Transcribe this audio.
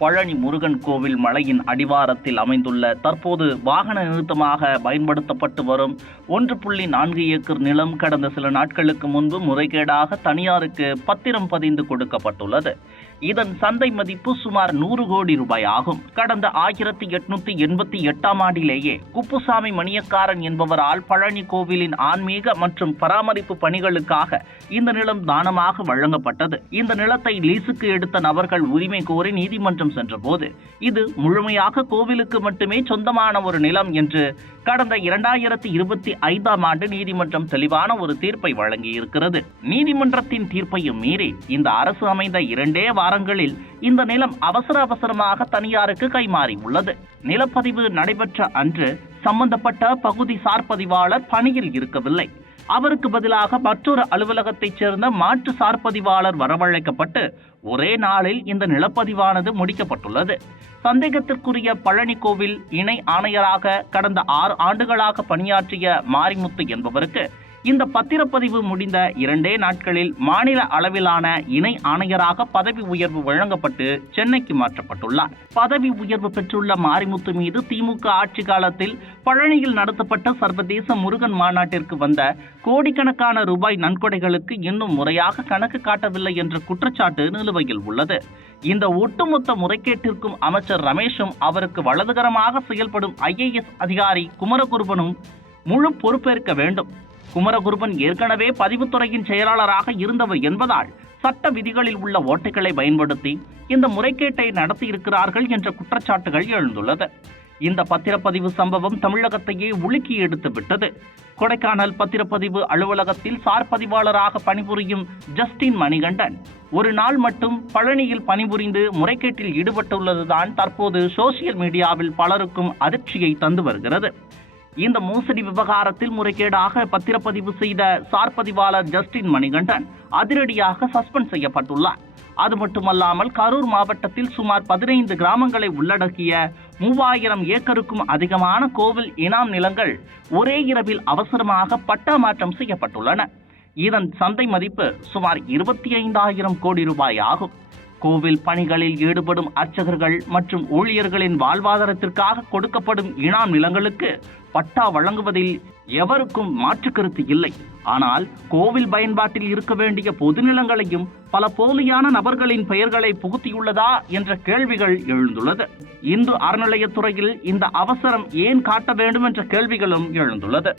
பழனி முருகன் கோவில் மலையின் அடிவாரத்தில் அமைந்துள்ள தற்போது வாகன நிறுத்தமாக பயன்படுத்தப்பட்டு வரும் 1.4 ஏக்கர் நிலம் கடந்த சில நாட்களுக்கு முன்பு முறைகேடாக தனியாருக்கு பத்திரம் பதிந்து கொடுக்கப்பட்டுள்ளது. இதன் சந்தை மதிப்பு சுமார் 100 கோடி ரூபாய் ஆகும். கடந்த 1888ஆம் ஆண்டிலேயே குப்புசாமி மணியக்காரன் என்பவரால் பழனி கோவிலின் ஆன்மீக மற்றும் பராமரிப்பு பணிகளுக்காக இந்த நிலம் தானமாக வழங்கப்பட்டது. இந்த நிலத்தை லீஸுக்கு எடுத்த நபர்கள் உரிமை கோரி நீதிமன்றம் சென்றபோது இது முழுமையாக கோவிலுக்கு மட்டுமே சொந்தமான ஒரு நிலம் என்று கடந்த 2025ஆம் ஆண்டு நீதிமன்றம் தெளிவான ஒரு தீர்ப்பை வழங்கியிருக்கிறது. நீதிமன்றத்தின் தீர்ப்பையும் மீறி இந்த அரசு அமைந்த 2 வாரங்களில் இந்த நிலம் அவசரமாக தனியாருக்கு கைமாறி உள்ளது. நிலப்பதிவு நடைபெற்ற அன்று சம்பந்தப்பட்ட பகுதி சார் பதிவாளர் பணியில் இருக்கவில்லை. அவருக்கு பதிலாக மற்றொரு அலுவலகத்தைச் சேர்ந்த மாற்று சார்பதிவாளர் வரவழைக்கப்பட்டு ஒரே நாளில் இந்த நிலப்பதிவானது முடிக்கப்பட்டுள்ளது. சந்தேகத்திற்குரிய பழனி கோவில் இணை ஆணையராக கடந்த 6 ஆண்டுகளாக பணியாற்றிய மாரிமுத்து என்பவருக்கு இந்த பத்திரப்பதிவு முடிந்த 2 நாட்களில் மாநில அளவிலான இணை ஆணையராக பதவி உயர்வு வழங்கப்பட்டு சென்னைக்கு மாற்றப்பட்டுள்ளார். பதவி உயர்வு பெற்றுள்ள மாரிமுத்து மீது திமுக ஆட்சி காலத்தில் பழனியில் நடத்தப்பட்ட சர்வதேச முருகன் மாநாட்டிற்கு வந்த கோடிக்கணக்கான ரூபாய் நன்கொடைகளுக்கு இன்னும் முறையாக கணக்கு காட்டவில்லை என்ற குற்றச்சாட்டு நிலுவையில் உள்ளது. இந்த ஒட்டுமொத்த முறைகேட்டிற்கும் அமைச்சர் ரமேஷும் அவருக்கு வலதுகரமாக செயல்படும் IAS அதிகாரி குமரகுருபனும் முழு பொறுப்பேற்க வேண்டும். குமரகுருபன் ஏற்கனவே பதிவுத்துறையின் செயலாளராக இருந்தவர் என்பதால் சட்ட விதிகளில் உள்ள ஓட்டைகளை பயன்படுத்தி இந்த முறைகேட்டை நடத்தியிருக்கிறார்கள் என்ற குற்றச்சாட்டுகள் எழுந்துள்ளது. இந்த பத்திரப்பதிவு சம்பவம் தமிழகத்தையே உலுக்கி எடுத்து விட்டது. கொடைக்கானல் பத்திரப்பதிவு அலுவலகத்தில் சார் பதிவாளராக பணிபுரியும் ஜஸ்டின் மணிகண்டன் ஒரு நாள் மட்டும் பழனியில் பணிபுரிந்து முறைகேட்டில் ஈடுபட்டுள்ளதுதான் தற்போது சோசியல் மீடியாவில் பலருக்கும் அதிர்ச்சியை தந்து வருகிறது. இந்த மோசடி விவகாரத்தில் முறைகேடாக பத்திரப்பதிவு செய்த சார் பதிவாளர் ஜஸ்டின் மணிகண்டன் அதிரடியாக சஸ்பெண்ட் செய்யப்பட்டுள்ளார். அது மட்டுமல்லாமல் கரூர் மாவட்டத்தில் சுமார் 15 கிராமங்களை உள்ளடக்கிய 3000 ஏக்கருக்கும் அதிகமான கோவில் இனாம் நிலங்கள் ஒரே இரவில் அவசரமாக பட்டா மாற்றம் செய்யப்பட்டுள்ளன. இதன் சந்தை மதிப்பு சுமார் 25,000 கோடி ரூபாய் ஆகும். கோவில் பணிகளில் ஈடுபடும் அர்ச்சகர்கள் மற்றும் ஊழியர்களின் வாழ்வாதாரத்திற்காக கொடுக்கப்படும் இனாம் நிலங்களுக்கு பட்டா வழங்குவதில் எவருக்கும் மாற்று கருத்து இல்லை. ஆனால் கோவில் பயன்பாட்டில் இருக்க வேண்டிய பொது நிலங்களையும் பல போலியான நபர்களின் பெயர்களை புகுத்தியுள்ளதா என்ற கேள்விகள் எழுந்துள்ளது. இந்து அறநிலையத்துறையில் இந்த அவசரம் ஏன் காட்ட வேண்டும் என்ற கேள்விகளும் எழுந்துள்ளது.